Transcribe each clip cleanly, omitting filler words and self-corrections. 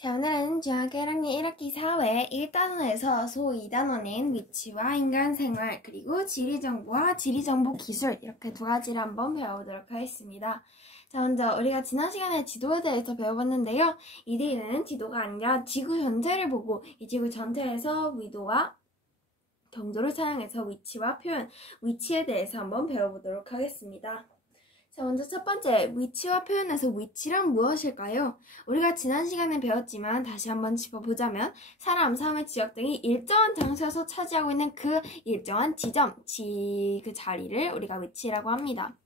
자, 오늘은 중학교 1학년 1학기 4회 1단원에서 소 2단원인 위치와 인간생활 그리고 지리정보와 지리정보 기술 이렇게 두 가지를 한번 배워보도록 하겠습니다. 자, 먼저 우리가 지난 시간에 지도에 대해서 배워봤는데요. 이들은 지도가 아니라 지구 전체를 보고 이 지구 전체에서 위도와 경도를 사용해서 위치와 표현, 위치에 대해서 한번 배워보도록 하겠습니다. 자, 먼저 첫 번째, 위치와 표현에서 위치란 무엇일까요? 우리가 지난 시간에 배웠지만 다시 한번 짚어보자면 사람, 사회, 지역 등이 일정한 장소에서 차지하고 있는 그 일정한 지점, 그 자리를 우리가 위치라고 합니다.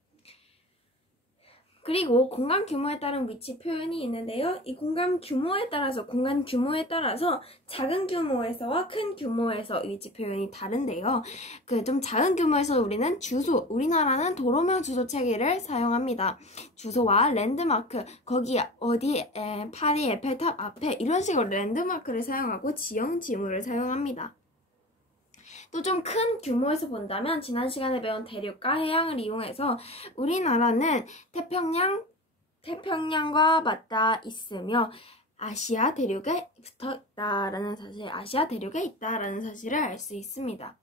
그리고 공간 규모에 따른 위치 표현이 있는데요. 이 공간 규모에 따라서 작은 규모에서와 큰 규모에서 위치 표현이 다른데요. 좀 작은 규모에서 우리는 주소, 우리나라는 도로명 주소 체계를 사용합니다. 주소와 랜드마크, 거기 어디 파리 에펠탑 앞에 이런 식으로 랜드마크를 사용하고 지형 지물을 사용합니다. 또 좀 큰 규모에서 본다면 지난 시간에 배운 대륙과 해양을 이용해서 우리나라는 태평양과 맞닿아 있으며 아시아 대륙에 있다라는 사실을 알 수 있습니다.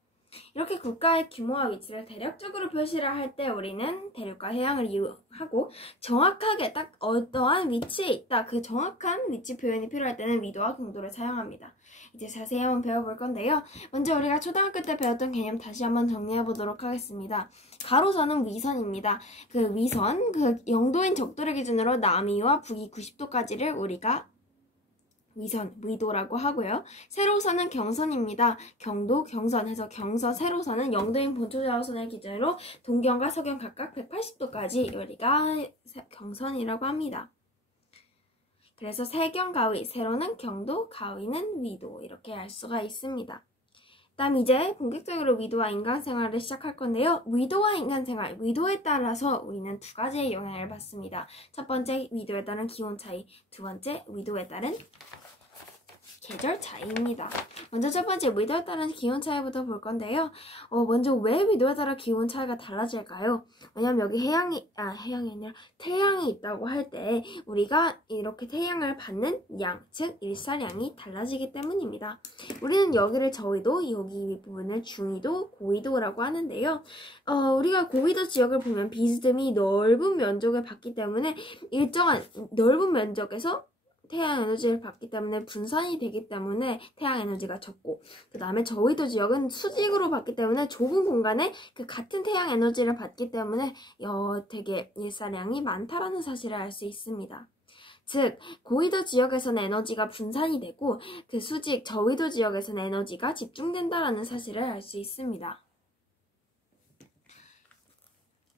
이렇게 국가의 규모와 위치를 대략적으로 표시를 할 때 우리는 대륙과 해양을 이용하고 정확하게 딱 어떠한 위치에 있다, 그 정확한 위치 표현이 필요할 때는 위도와 경도를 사용합니다. 이제 자세히 한번 배워볼 건데요. 먼저 우리가 초등학교 때 배웠던 개념 다시 한번 정리해 보도록 하겠습니다. 가로선은 위선입니다. 그 위선, 영도인 적도를 기준으로 남위와 북위 90도까지를 우리가 위도라고 하고요. 세로선은 경선입니다. 경도, 경선 해서 세로선은 영도인 본초 좌우선을 기준으로 동경과 서경 각각 180도까지 우리가 경선이라고 합니다. 그래서 세경, 가위, 세로는 경도, 가위는 위도 이렇게 알 수가 있습니다. 다음 이제 본격적으로 위도와 인간생활을 시작할 건데요. 위도와 인간생활, 위도에 따라서 우리는 두 가지의 영향을 받습니다. 첫 번째, 위도에 따른 기온 차이, 두 번째, 위도에 따른 계절 차이입니다. 먼저 첫 번째, 위도에 따른 기온 차이부터 볼 건데요. 먼저 왜 위도에 따라 기온 차이가 달라질까요? 왜냐면 여기 해양이 아니라 태양이 있다고 할 때 우리가 이렇게 태양을 받는 양, 즉 일사량이 달라지기 때문입니다. 우리는 여기를 저위도, 여기 부분을 중위도, 고위도라고 하는데요. 우리가 고위도 지역을 보면 비스듬히 넓은 면적을 받기 때문에 일정한 넓은 면적에서 태양 에너지를 받기 때문에 분산이 되기 때문에 태양 에너지가 적고, 그 다음에 저위도 지역은 수직으로 받기 때문에 좁은 공간에 그 같은 태양 에너지를 받기 때문에 되게 일사량이 많다라는 사실을 알 수 있습니다. 즉 고위도 지역에서는 에너지가 분산이 되고 그 저위도 지역에서는 에너지가 집중된다라는 사실을 알 수 있습니다.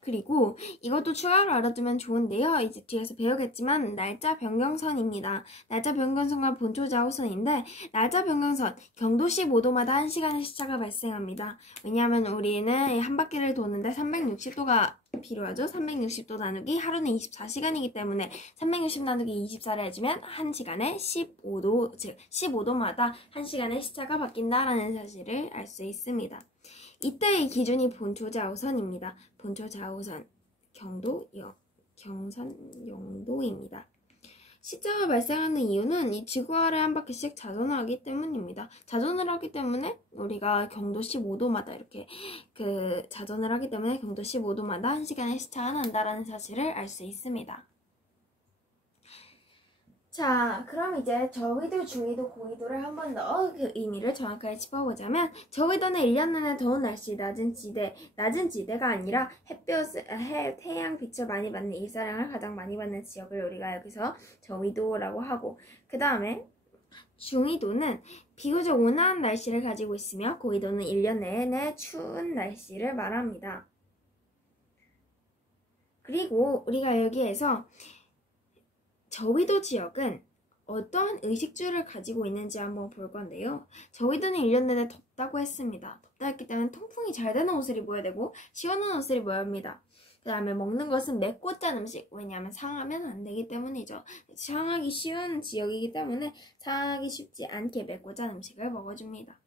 그리고 이것도 추가로 알아두면 좋은데요. 이제 뒤에서 배우겠지만 날짜 변경선입니다. 날짜 변경선과 본초 좌우선인데 날짜 변경선, 경도 15도마다 1시간의 시차가 발생합니다. 왜냐하면 우리는 한 바퀴를 도는데 360도가 필요하죠. 360도 나누기 하루는 24시간이기 때문에 360 나누기 24를 해주면 1시간에 15도, 즉 15도마다 1시간의 시차가 바뀐다라는 사실을 알 수 있습니다. 이때의 기준이 본초 좌우선입니다. 본초 좌우선, 경선, 영도입니다. 시차가 발생하는 이유는 이 지구아래 한 바퀴씩 자전을 하기 때문입니다. 자전을 하기 때문에 우리가 경도 15도마다 이렇게 자전을 하기 때문에 경도 15도마다 1시간의 시차가 난다라는 사실을 알 수 있습니다. 자, 그럼 이제 저위도, 중위도, 고위도를 한 번 더 그 의미를 정확하게 짚어보자면 저위도는 1년 내내 더운 날씨, 낮은 지대가 아니라 태양 빛을 많이 받는 일사량을 가장 많이 받는 지역을 우리가 여기서 저위도라고 하고, 그 다음에 중위도는 비교적 온화한 날씨를 가지고 있으며 고위도는 1년 내내 추운 날씨를 말합니다. 그리고 우리가 여기에서 저위도 지역은 어떠한 의식주를 가지고 있는지 한번 볼 건데요. 저위도는 1년 내내 덥다고 했습니다. 덥다 했기 때문에 통풍이 잘 되는 옷을 입어야 되고 시원한 옷을 입어야 합니다. 그 다음에 먹는 것은 맵고 짠 음식, 왜냐하면 상하면 안 되기 때문이죠. 상하기 쉬운 지역이기 때문에 상하기 쉽지 않게 맵고 짠 음식을 먹어줍니다.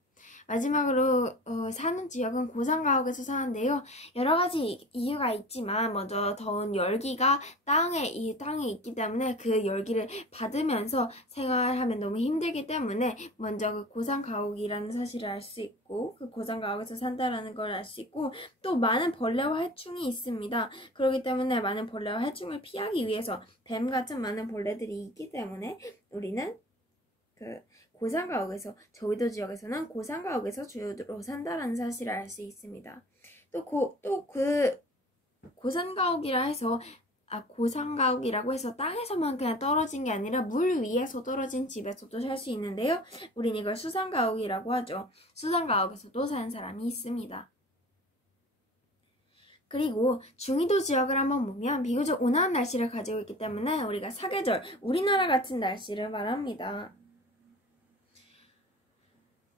마지막으로 사는 지역은 고산가옥에서 사는데요. 여러 가지 이유가 있지만 먼저 더운 열기가 땅에 있기 때문에 그 열기를 받으면서 생활하면 너무 힘들기 때문에 먼저 그 고산가옥이라는 사실을 알 수 있고 그 고산가옥에서 산다라는 걸 알 수 있고 또 많은 벌레와 해충이 있습니다. 그렇기 때문에 많은 벌레와 해충을 피하기 위해서 뱀 같은 많은 벌레들이 있기 때문에 우리는 그 고산가옥에서 저위도 지역에서는 고산가옥에서 주로 산다라는 사실을 알 수 있습니다. 또 그 고산가옥이라고 해서 땅에서만 그냥 떨어진 게 아니라 물 위에서 떨어진 집에서도 살 수 있는데요. 우린 이걸 수산가옥이라고 하죠. 수산가옥에서도 사는 사람이 있습니다. 그리고 중위도 지역을 한번 보면 비교적 온화한 날씨를 가지고 있기 때문에 우리가 사계절, 우리나라 같은 날씨를 말합니다.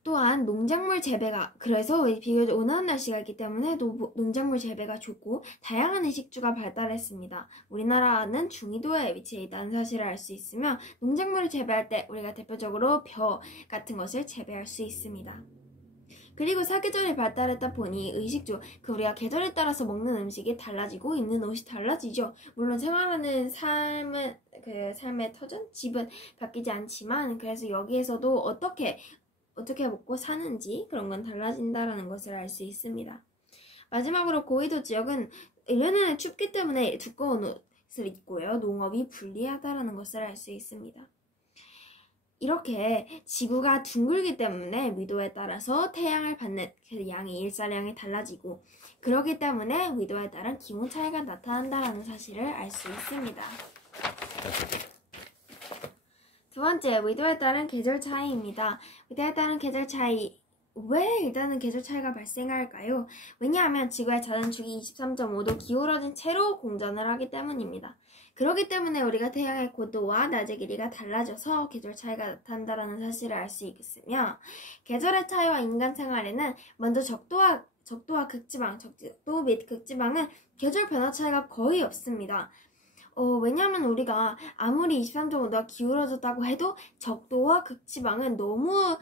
또한 농작물 재배가 그래서 비교적 온화한 날씨가 있기 때문에 농작물 재배가 좋고 다양한 의식주가 발달했습니다. 우리나라는 중위도에 위치해 있다는 사실을 알 수 있으며 농작물을 재배할 때 우리가 대표적으로 벼 같은 것을 재배할 수 있습니다. 그리고 사계절이 발달했다 보니 의식주, 우리가 계절에 따라서 먹는 음식이 달라지고 입는 옷이 달라지죠. 물론 생활하는 삶의 터전, 집은 바뀌지 않지만 그래서 여기에서도 어떻게 먹고 사는지 그런 건 달라진다라는 것을 알 수 있습니다. 마지막으로 고위도 지역은 1년 내내 춥기 때문에 두꺼운 옷을 입고요. 농업이 불리하다라는 것을 알 수 있습니다. 이렇게 지구가 둥글기 때문에 위도에 따라서 태양을 받는 양이 일사량이 달라지고 그렇기 때문에 위도에 따른 기온 차이가 나타난다는 사실을 알 수 있습니다. 두 번째, 위도에 따른 계절 차이입니다. 위도에 따른 계절 차이. 왜 일단은 계절 차이가 발생할까요? 왜냐하면 지구의 자전축이 23.5도 기울어진 채로 공전을 하기 때문입니다. 그렇기 때문에 우리가 태양의 고도와 낮의 길이가 달라져서 계절 차이가 나타난다는 사실을 알 수 있으며 계절의 차이와 인간 생활에는 먼저 적도와 극지방, 적도 및 극지방은 계절 변화 차이가 거의 없습니다. 왜냐하면 우리가 아무리 23.5도가 기울어졌다고 해도 적도와 극지방은 너무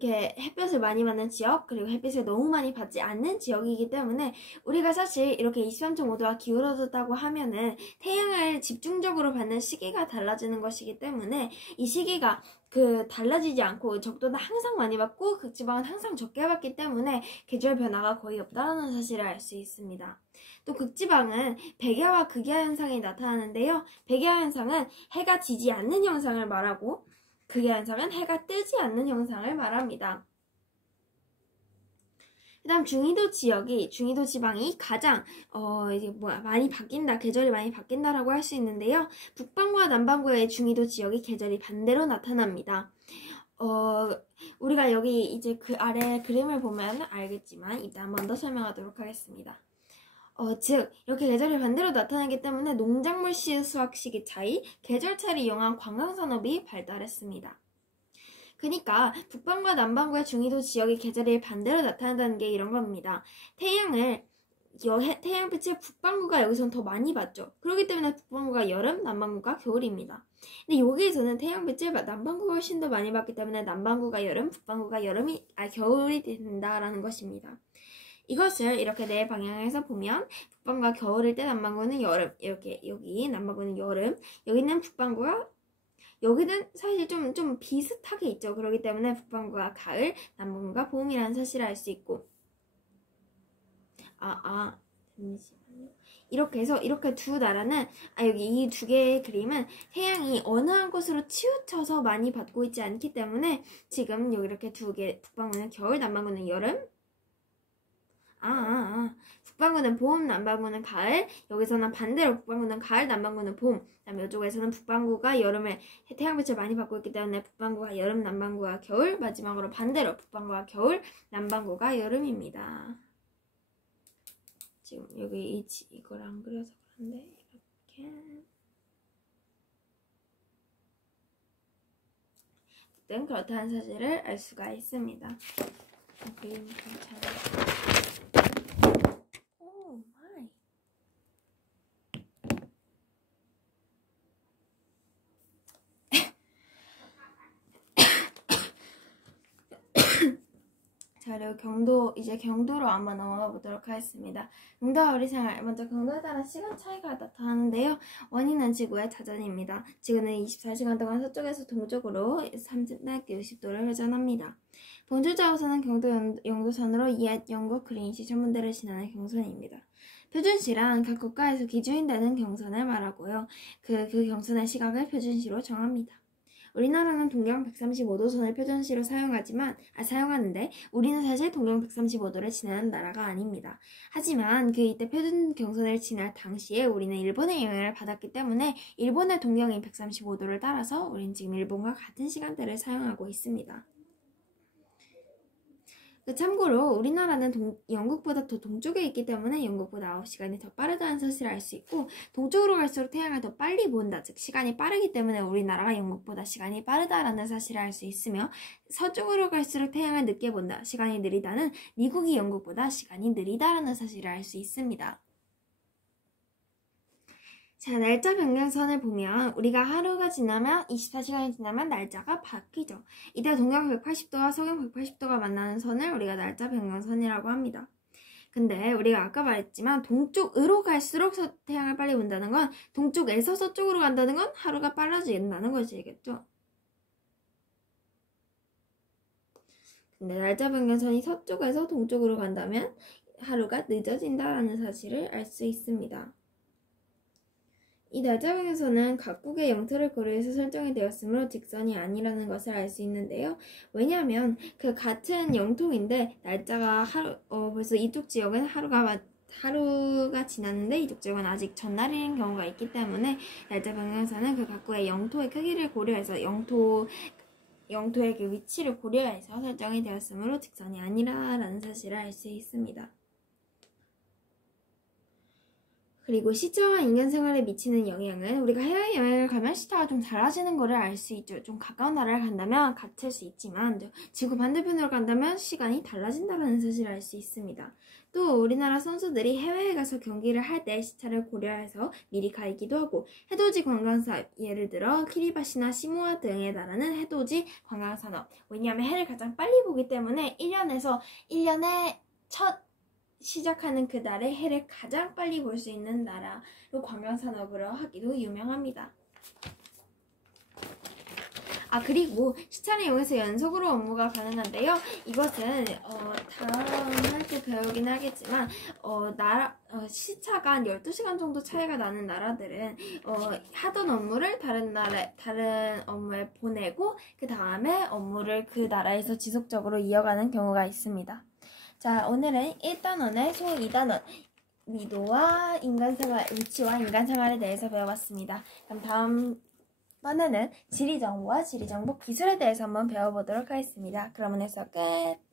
이렇게 햇볕을 많이 받는 지역 그리고 햇빛을 너무 많이 받지 않는 지역이기 때문에 우리가 사실 이렇게 23.5도가 기울어졌다고 하면은 태양을 집중적으로 받는 시기가 달라지는 것이기 때문에 이 시기가 달라지지 않고 적도는 항상 많이 받고 극지방은 항상 적게 받기 때문에 계절 변화가 거의 없다는 사실을 알 수 있습니다. 또 극지방은 백야와 극야 현상이 나타나는데요. 백야 현상은 해가 지지 않는 현상을 말하고 극야 현상은 해가 뜨지 않는 현상을 말합니다. 그 다음 중위도 지방이 가장 많이 바뀐다, 계절이 많이 바뀐다라고 할 수 있는데요. 북반구와 남반구의 중위도 지역이 계절이 반대로 나타납니다. 우리가 여기 이제 그 아래 그림을 보면 알겠지만 이따 한 번 더 설명하도록 하겠습니다. 즉 이렇게 계절이 반대로 나타나기 때문에 농작물 수확 시기 차이, 계절 차이를 이용한 관광산업이 발달했습니다. 그러니까 북반구와 남반구의 중위도 지역이 계절이 반대로 나타난다는 게 이런 겁니다. 태양빛을 북반구가 여기서는 더 많이 받죠. 그렇기 때문에 북반구가 여름, 남반구가 겨울입니다. 근데 여기에서는 태양빛을 남반구가 훨씬 더 많이 받기 때문에 남반구가 여름, 북반구가 겨울이 된다라는 것입니다. 이것을 이렇게 네 방향에서 보면 북반구가 겨울일 때 남반구는 여름, 이렇게 여기 남반구는 여름, 여기는 북반구가 여기는 사실 좀 비슷하게 있죠. 그렇기 때문에 북반구가 가을, 남반구가 봄이라는 사실을 알 수 있고 잠시만요. 이렇게 해서 이렇게 두 나라는 여기 이 두 개의 그림은 태양이 어느 한 곳으로 치우쳐서 많이 받고 있지 않기 때문에 지금 여기 이렇게 두 개 북반구는 겨울, 남반구는 여름 북반구는 봄, 남반구는 가을, 여기서는 반대로 북반구는 가을, 남반구는 봄, 그다음에 이쪽에서는 북반구가 여름에 태양빛을 많이 받고 있기 때문에 북반구가 여름, 남반구가 겨울, 마지막으로 반대로 북반구가 겨울, 남반구가 여름입니다. 지금 여기 이걸 안 그려서 그런데 이렇게 어쨌든 그렇다는 사실을 알 수가 있습니다. 그림 괜찮아요. 자, 그리고 경도로 한번 넘어가 보도록 하겠습니다. 경도와 우리 생활. 먼저 경도에 따라 시간 차이가 나타나는데요. 원인은 지구의 자전입니다. 지구는 24시간 동안 서쪽에서 동쪽으로 360도를 회전합니다. 동쪽자우선은 경도 영도선으로 옛 영국 그린위치 천문대를 지나는 경선입니다. 표준시란 각 국가에서 기준이 되는 경선을 말하고요. 그 경선의 시각을 표준시로 정합니다. 우리나라는 동경 135도선을 표준시로 사용하는데 우리는 사실 동경 135도를 지나는 나라가 아닙니다. 하지만 이때 표준 경선을 지날 당시에 우리는 일본의 영향을 받았기 때문에 일본의 동경인 135도를 따라서 우리는 지금 일본과 같은 시간대를 사용하고 있습니다. 참고로 우리나라는 영국보다 더 동쪽에 있기 때문에 영국보다 9시간이 더 빠르다는 사실을 알 수 있고, 동쪽으로 갈수록 태양을 더 빨리 본다, 즉 시간이 빠르기 때문에 우리나라가 영국보다 시간이 빠르다라는 사실을 알 수 있으며, 서쪽으로 갈수록 태양을 늦게 본다, 시간이 느리다는 미국이 영국보다 시간이 느리다라는 사실을 알 수 있습니다. 자, 날짜 변경선을 보면 우리가 하루가 지나면 24시간이 지나면 날짜가 바뀌죠. 이때 동경 180도와 서경 180도가 만나는 선을 우리가 날짜 변경선이라고 합니다. 근데 우리가 아까 말했지만 동쪽으로 갈수록 태양을 빨리 본다는 건, 동쪽에서 서쪽으로 간다는 건 하루가 빨라진다는 것이겠죠. 근데 날짜 변경선이 서쪽에서 동쪽으로 간다면 하루가 늦어진다는 사실을 알 수 있습니다. 이 날짜 변경선은 각국의 영토를 고려해서 설정이 되었으므로 직선이 아니라는 것을 알 수 있는데요. 왜냐하면 같은 영통인데 날짜가 벌써 이쪽 지역은 하루가 지났는데 이쪽 지역은 아직 전날인 경우가 있기 때문에 날짜 변경선은 각국의 영토의 크기를 고려해서 영토의 위치를 고려해서 설정이 되었으므로 직선이 아니라는 사실을 알 수 있습니다. 그리고 시차와 인간 생활에 미치는 영향은, 우리가 해외 여행을 가면 시차가 좀 달라지는 거를 알 수 있죠. 좀 가까운 나라를 간다면 같을 수 있지만 지구 반대편으로 간다면 시간이 달라진다는 사실을 알 수 있습니다. 또 우리나라 선수들이 해외에 가서 경기를 할 때 시차를 고려해서 미리 가 있기도 하고, 해돋이 관광사업, 예를 들어 키리바시나 시모아 등에 달하는 해돋이 관광산업, 왜냐하면 해를 가장 빨리 보기 때문에 1년에 첫 시작하는 그날에 해를 가장 빨리 볼 수 있는 나라로 관광산업으로 하기도 유명합니다. 그리고 시차를 이용해서 연속으로 업무가 가능한데요. 이것은 다음 할 때 배우긴 하겠지만 시차가 12시간 정도 차이가 나는 나라들은 하던 업무를 다른 업무에 보내고 그 다음에 업무를 그 나라에서 지속적으로 이어가는 경우가 있습니다. 자, 오늘은 1단원의 소 2단원 미도와 위치와 인간생활에 대해서 배워봤습니다. 그럼 다음번에는 지리정보와 지리정보 기술에 대해서 한번 배워보도록 하겠습니다. 그럼 오늘 수업 끝!